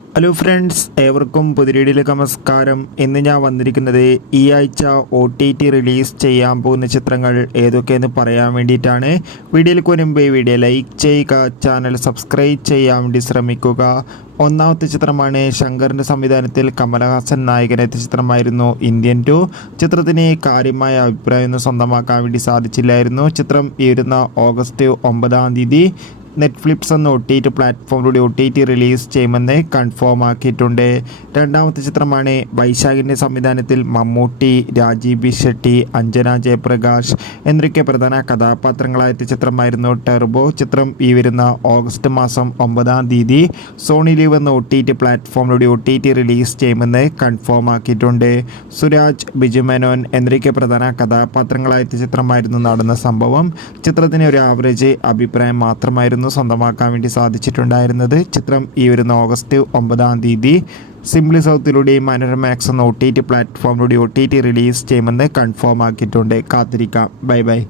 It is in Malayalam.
ഹലോ ഫ്രണ്ട്സ്, ഏവർക്കും പുതിരീടിലേക്ക് നമസ്കാരം. ഇന്ന് ഞാൻ വന്നിരിക്കുന്നത് ഈ ആഴ്ച OTT റിലീസ് ചെയ്യാൻ പോകുന്ന ചിത്രങ്ങൾ ഏതൊക്കെയെന്ന് പറയാൻ വേണ്ടിയിട്ടാണ്. വീഡിയോയിലേക്ക് വരുമ്പോൾ ഈ വീഡിയോ ലൈക്ക് ചെയ്യുക, ചാനൽ സബ്സ്ക്രൈബ് ചെയ്യാൻ വേണ്ടി ശ്രമിക്കുക. ഒന്നാമത്തെ ചിത്രമാണ് ശങ്കറിൻ്റെ സംവിധാനത്തിൽ കമലഹാസൻ നായകനെത്തിയ ചിത്രമായിരുന്നു ഇന്ത്യൻ 2. ചിത്രത്തിന് കാര്യമായ അഭിപ്രായമൊന്നും സ്വന്തമാക്കാൻ വേണ്ടി സാധിച്ചില്ലായിരുന്നു. ചിത്രം ഈ വരുന്ന ഓഗസ്റ്റ് 9 നെറ്റ്ഫ്ലിക്സ് എന്ന OTT പ്ലാറ്റ്ഫോമിലൂടെ OTT റിലീസ് ചെയ്യുമെന്ന് കൺഫേം ആക്കിയിട്ടുണ്ട്. രണ്ടാമത്തെ ചിത്രമാണ് വൈശാഖിൻ്റെ സംവിധാനത്തിൽ മമ്മൂട്ടി, രാജീവ് ഷെട്ടി, അഞ്ജന ജയപ്രകാശ് എന്നൊക്കെ പ്രധാന കഥാപാത്രങ്ങളായ ചിത്രമായിരുന്നു ടെർബോ. ചിത്രം ഈ വരുന്ന ഓഗസ്റ്റ് മാസം 9 സോണി ലീവ് എന്ന OTT പ്ലാറ്റ്ഫോമിലൂടെ OTT റിലീസ് ചെയ്യുമെന്ന് കൺഫേം ആക്കിയിട്ടുണ്ട്. സുരാജ്, ബിജു മേനോൻ എന്നൊക്കെ പ്രധാന കഥാപാത്രങ്ങളായ ചിത്രമായിരുന്നു നടന്ന സംഭവം. ചിത്രത്തിന് ഒരു ആവറേജ് അഭിപ്രായം മാത്രമായിരുന്നു സ്വന്തമാക്കാൻ വേണ്ടി സാധിച്ചിട്ടുണ്ടായിരുന്നത്. ചിത്രം ഈ വരുന്ന ഓഗസ്റ്റ് 9 സിംപ്ലി സൗത്തിലൂടെയും മനോരമാക്സ് എന്ന OTT പ്ലാറ്റ്ഫോമിലൂടെ OTT റിലീസ് ചെയ്യുമെന്ന് കൺഫേം ആക്കിയിട്ടുണ്ട്. കാത്തിരിക്കാം. Bye bye.